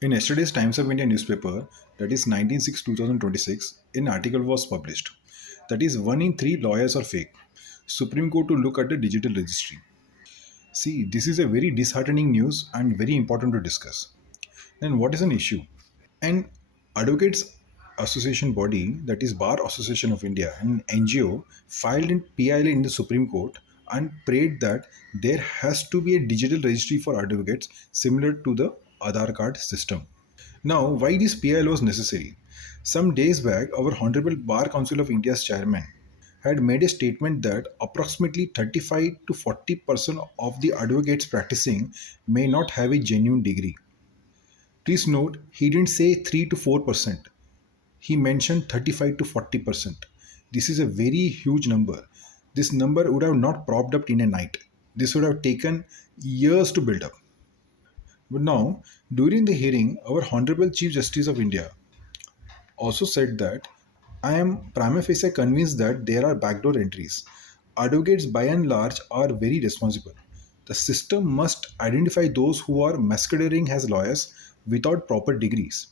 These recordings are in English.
In yesterday's Times of India newspaper, that is 19/6/2026, an article was published. That is, one in three lawyers are fake. Supreme Court to look at the digital registry. See, this is a very disheartening news and very important to discuss. Then, what is an issue? An advocates association body, that is Bar Association of India, an NGO, filed in PIL in the Supreme Court and prayed that there has to be a digital registry for advocates similar to the Aadhaar card system. Now, why this PIL was necessary? Some days back, our Honorable Bar Council of India's chairman had made a statement that approximately 35 to 40% of the advocates practicing may not have a genuine degree. Please note, he didn't say 3 to 4%. He mentioned 35 to 40%. This is a very huge number. This number would have not propped up in a night. This would have taken years to build up. But now, during the hearing, our Honorable Chief Justice of India also said that I am prima facie convinced that there are backdoor entries. Advocates by and large are very responsible. The system must identify those who are masquerading as lawyers without proper degrees.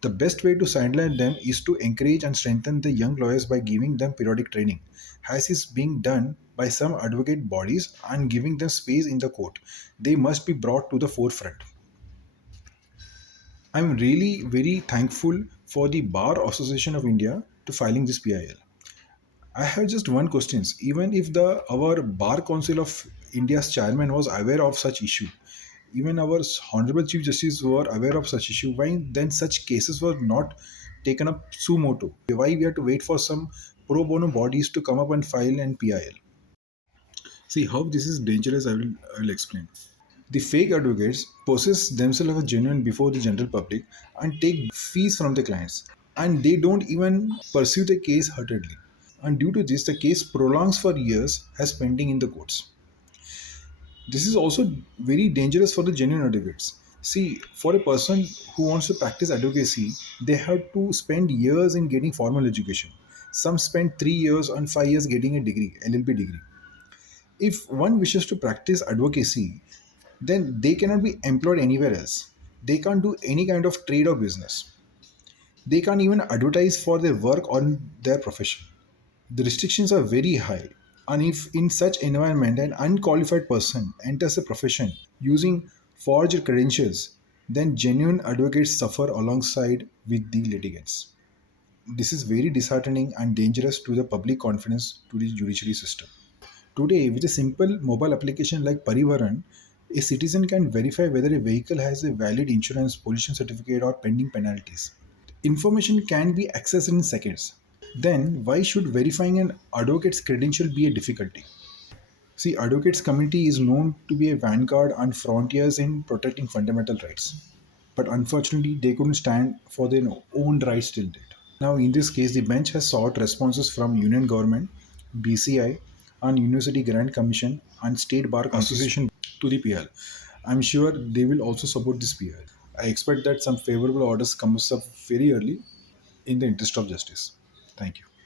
The best way to sideline them is to encourage and strengthen the young lawyers by giving them periodic training, as is being done by some advocate bodies, and giving them space in the court. They must be brought to the forefront. I'm really very thankful for the Bar Association of India to filing this PIL. I have just one question. Even if the our Bar Council of India's chairman was aware of such issue, even our Honorable Chief Justice were aware of such issue, why then such cases were not taken up suo motu? Why we have to wait for some pro bono bodies to come up and file an PIL? See how this is dangerous. I will explain. The fake advocates possess themselves as genuine before the general public and take fees from the clients, and they don't even pursue the case heartedly. And due to this, the case prolongs for years as pending in the courts. This is also very dangerous for the genuine advocates. See, for a person who wants to practice advocacy, they have to spend years in getting formal education. Some spend 3 years and 5 years getting a degree, LLB degree. If one wishes to practice advocacy, then they cannot be employed anywhere else. They can't do any kind of trade or business. They can't even advertise for their work or their profession. The restrictions are very high. And if in such environment an unqualified person enters a profession using forged credentials, then genuine advocates suffer alongside with the litigants. This is very disheartening and dangerous to the public confidence to the judiciary system. Today, with a simple mobile application like Parivaran, a citizen can verify whether a vehicle has a valid insurance, pollution certificate, or pending penalties. Information can be accessed in seconds. Then, why should verifying an advocate's credential be a difficulty? See, advocates community is known to be a vanguard and frontiers in protecting fundamental rights. But unfortunately, they couldn't stand for their own rights till date. Now, in this case, the bench has sought responses from Union Government, BCI, and University Grant Commission and State Bar Association to the PL. I'm sure they will also support this PL. I expect that some favorable orders comes up very early in the interest of justice. Thank you.